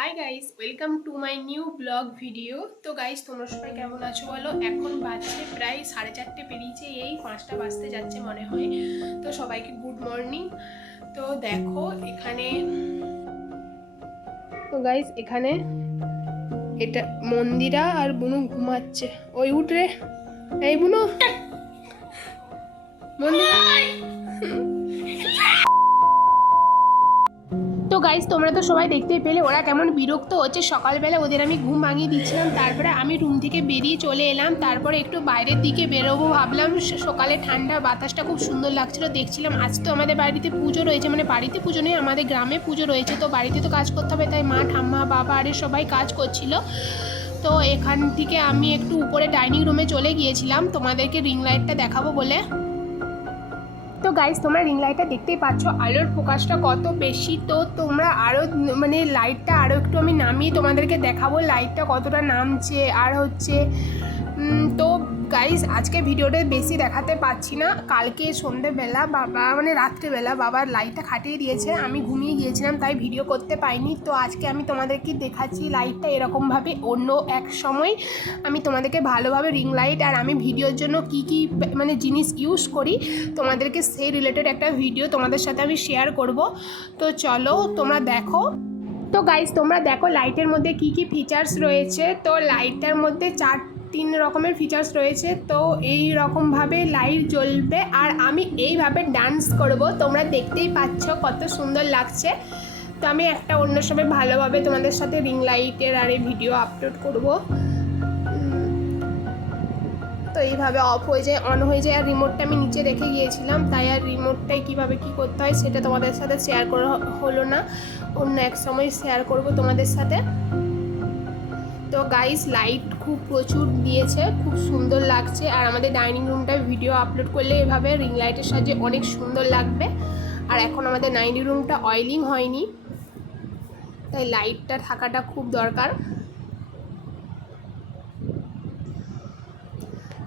Hi guys, welcome to my new blog video. তো guys, তোমরা সবাই কেমন আছো বলো? এখন বাজছে প্রায় 4:30 পেরিয়েছে, এই 5টা বাজতে যাচ্ছে মনে হয়। তো সবাইকে গুড মর্নিং। তো দেখো এখানে, তো গাইস এখানে এটা মন্দিরা আর বুনু ঘুমাচ্ছে। ওই উঠ রে, এই বুনু, মন্দিরা। তো গাইস, তোমরা তো সবাই দেখতেই পেলে ওরা কেমন বিরক্ত হচ্ছে। সকালবেলা ওদের আমি ঘুম ভাঙিয়ে দিচ্ছিলাম, তারপরে আমি রুম থেকে বেরিয়ে চলে এলাম। তারপরে একটু বাইরের দিকে বেরোবো ভাবলাম, সকালে ঠান্ডা বাতাসটা খুব সুন্দর লাগছিল। দেখছিলাম আজ তো আমাদের বাড়িতে পুজো রয়েছে, মানে বাড়িতে পুজো নেই, আমাদের গ্রামে পুজো রয়েছে। তো বাড়িতে তো কাজ করতে হবে, তাই মা ঠাম্মা বাবা আরে সবাই কাজ করছিল। তো এখান থেকে আমি একটু উপরে ডাইনিং রুমে চলে গিয়েছিলাম তোমাদেরকে রিং লাইটটা দেখাবো বলে। তো গাইস, তোমরা রিং লাইটটা দেখতেই পাচ্ছ, আলোর ফোকাসটা কত বেশি। তো তোমরা আরও মানে লাইটটা আরও একটু আমি নামিয়ে তোমাদেরকে দেখাবো লাইটটা কতটা নামছে। আর হচ্ছে তো গাইস, আজকে ভিডিওটা বেশি দেখাতে পাচ্ছি না। কালকে সন্ধ্যেবেলা বাবা মানে রাত্রেবেলা বাবার লাইটটা খাটিয়ে দিয়েছে, আমি ঘুমিয়ে গিয়েছিলাম তাই ভিডিও করতে পাইনি। তো আজকে আমি তোমাদেরকে দেখাচ্ছি লাইটটা এরকমভাবে। অন্য এক সময় আমি তোমাদেরকে ভালোভাবে রিং লাইট আর আমি ভিডিওর জন্য কি কি মানে জিনিস ইউজ করি তোমাদেরকে সেই রিলেটেড একটা ভিডিও তোমাদের সাথে আমি শেয়ার করব। তো চলো তোমরা দেখো। তো গাইস, তোমরা দেখো লাইটের মধ্যে কি কি ফিচার্স রয়েছে। তো লাইটটার মধ্যে তিন রকমের ফিচার্স রয়েছে। তো এই রকমভাবে লাইট জ্বলবে আর আমি এইভাবে ডান্স করব। তোমরা দেখতেই পাচ্ছ কত সুন্দর লাগছে। তো আমি একটা অন্য সময় ভালোভাবে তোমাদের সাথে রিং লাইটের আর এই ভিডিও আপলোড করব। তো এইভাবে অফ হয়ে যায়, অন হয়ে যায়। আর রিমোটটা আমি নিচে রেখে গিয়েছিলাম, তাই আর রিমোটটাই কীভাবে কী করতে হয় সেটা তোমাদের সাথে শেয়ার করা হলো না। অন্য এক সময় শেয়ার করব তোমাদের সাথে। তো গাইস, লাইট খুব প্রচুর দিয়েছে, খুব সুন্দর লাগছে। আর আমাদের ডাইনিং রুমটায় ভিডিও আপলোড করলে এভাবে রিং লাইটের সাহায্যে অনেক সুন্দর লাগবে। আর এখন আমাদের ডাইনিং রুমটা অয়েলিং হয়নি, তাই লাইটটা থাকাটা খুব দরকার।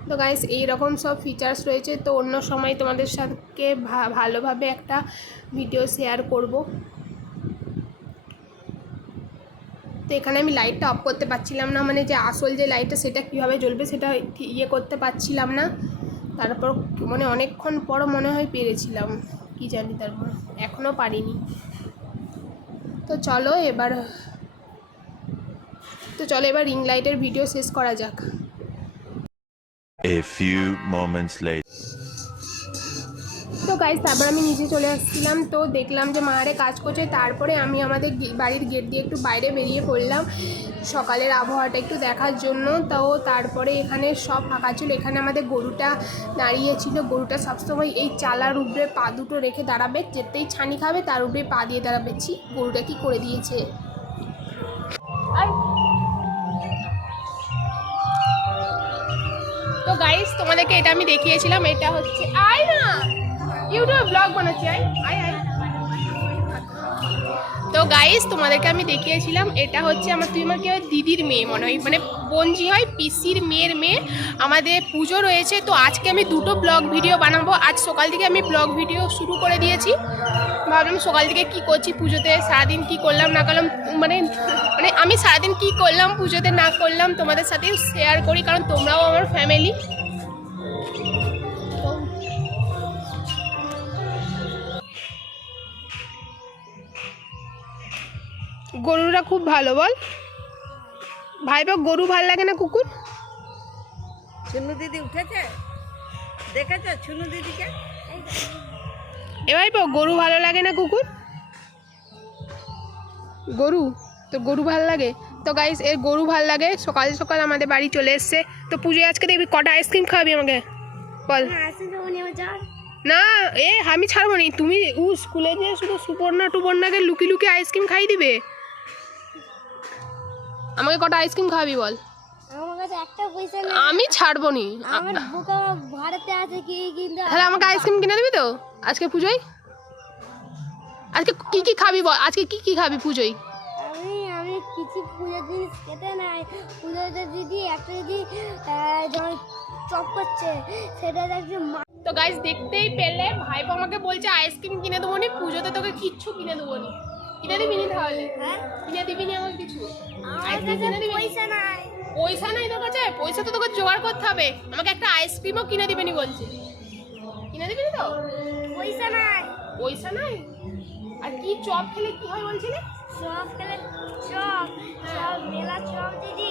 তো গাইস, এইরকম সব ফিচার্স রয়েছে। তো অন্য সময় তোমাদের সাথে ভালোভাবে একটা ভিডিও শেয়ার করব। তো এখানে আমি লাইটটা অফ করতে পারছিলাম না, মানে যে আসল যে লাইটটা সেটা কীভাবে জ্বলবে সেটা করতে পারছিলাম না। তারপর মানে অনেকক্ষণ পর মনে হয় পেরেছিলাম, কি জানি, তারপর এখনও পারিনি। তো চলো এবার রিং লাইটের ভিডিও শেষ করা যাক। A few moments later. তো গাইস, তারপর আমি নিচে চলে আসছিলাম। তো দেখলাম যে মারে কাজ করছে। তারপরে আমি আমাদের বাড়ির গেট দিয়ে একটু বাইরে বেরিয়ে পড়লাম সকালের আবহাওয়াটা একটু দেখার জন্য। তো তারপরে এখানে সব ফাঁকা ছিল। এখানে আমাদের গরুটা দাঁড়িয়েছিল। গরুটা সবসময় এই চালার উপরে পা দুটো রেখে দাঁড়াবে, যেতেই ছানি খাবে তার উপরে পা দিয়ে দাঁড়াবে। গরুটা কি করে দিয়েছে। তো গাইস, তোমাদেরকে এটা আমি দেখিয়েছিলাম। এটা হচ্ছে আয় না, ইউটিউবে ব্লগ বানাচ্ছি, আয় আয় আয়। তো গাইস, তোমাদেরকে আমি দেখিয়েছিলাম এটা হচ্ছে তুই আমার কি হয় দিদির মেয়ে মনে হয়, মানে বোনজি হয়, পিসির মেয়ের মেয়ে। আমাদের পুজো রয়েছে, তো আজকে আমি দুটো ব্লগ ভিডিও বানাবো। আজ সকাল থেকে আমি ব্লগ ভিডিও শুরু করে দিয়েছি। ভাবলাম সকাল থেকে কি করছি পুজোতে, সারাদিন কি করলাম না করলাম, মানে মানে আমি সারাদিন কি করলাম পুজোতে না করলাম তোমাদের সাথে শেয়ার করি, কারণ তোমরাও আমার ফ্যামিলি। গরুরা খুব ভালো, বল ভাইবা, গরু ভাল লাগে না কুকুর? ছুনু দিদি উঠেছে, দেখেছো ছুনু দিদিকে? এ ভাইবা, গরু ভালো লাগে না কুকুর? গরু তো গরু ভাল লাগে। তো গাইস, এর গরু ভাল লাগে। সকাল সকাল আমাদের বাড়ি চলে এসছে। তো পুজোয় আজকে দেখবি কটা আইসক্রিম খাওয়াবি আমাকে বল? না, আমি ছাড়বো নি। তুমি স্কুলে যে শুধু সুপর্ণাকে লুকি লুকি আইসক্রিম খাই দিবে। আমাকে কটা আইসক্রিম খাওয়াবি বল? আমি ছাড়বো নি। তাহলে আমাকে আইসক্রিম কিনে দিবি তো আজকে পুজোয়? আজকে কি কি খাবি বল? আজকে কি কি খাবি পুজোয়? আমি কিছু পুজোর জিনিস খেতে নাই। পুজোতে দিদি একটা যদি যেমন চপ করছে সেটা দেখছি। তো গাইস, দেখতেই পেলে ভাইপো আমাকে বলছে আইসক্রিম কিনে দেবো নি, পুজোতে তোকে কিচ্ছু কিনে দেবো নি। কিনে দিবি নি তাহলে? হ্যাঁ কিনে দিবি নি আমার কিছু? আমার আইসক্রিম কাছে কিনে দিবি নি? পয়সা নাই। পয়সা নাই তোর কাছে? পয়সা তো তোকে জোগাড় করতে হবে। আমাকে একটা আইসক্রিমও কিনে দিবি নি বলছে। কিনে দিবি নি তো? পয়সা নাই। পয়সা নাই? আর কি চপ খেলে কি হয় বলছিলি? চপ খেলে চপ চপ মেলা চপ দিদি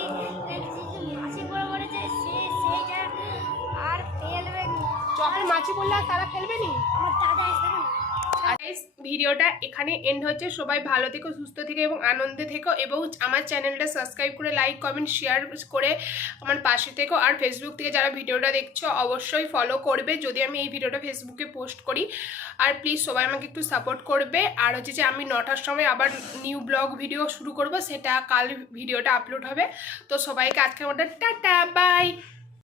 মাছি পড়ে পড়েছে সেইটা আর ফেলবে নি। চপের মাছি পড়লে আর তারা ফেলবে নি? আমার দাদা এসে না। ভিডিওটা এখানে এন্ড হচ্ছে। সবাই ভালো থেকো, সুস্থ থেকো এবং আনন্দে থেকো, এবং আমার চ্যানেলটা সাবস্ক্রাইব করে লাইক কমেন্ট শেয়ার করে আমার পাশে থেকো। আর ফেসবুক থেকে যারা ভিডিওটা দেখছো অবশ্যই ফলো করবে যদি আমি এই ভিডিওটা ফেসবুকে পোস্ট করি। আর প্লিজ সবাই আমাকে একটু সাপোর্ট করবে। আর হচ্ছে যে আমি 9টার সময় আবার নিউ ব্লগ ভিডিও শুরু করব, সেটা কাল ভিডিওটা আপলোড হবে। তো সবাইকে আজকের মতো টাটা বাই।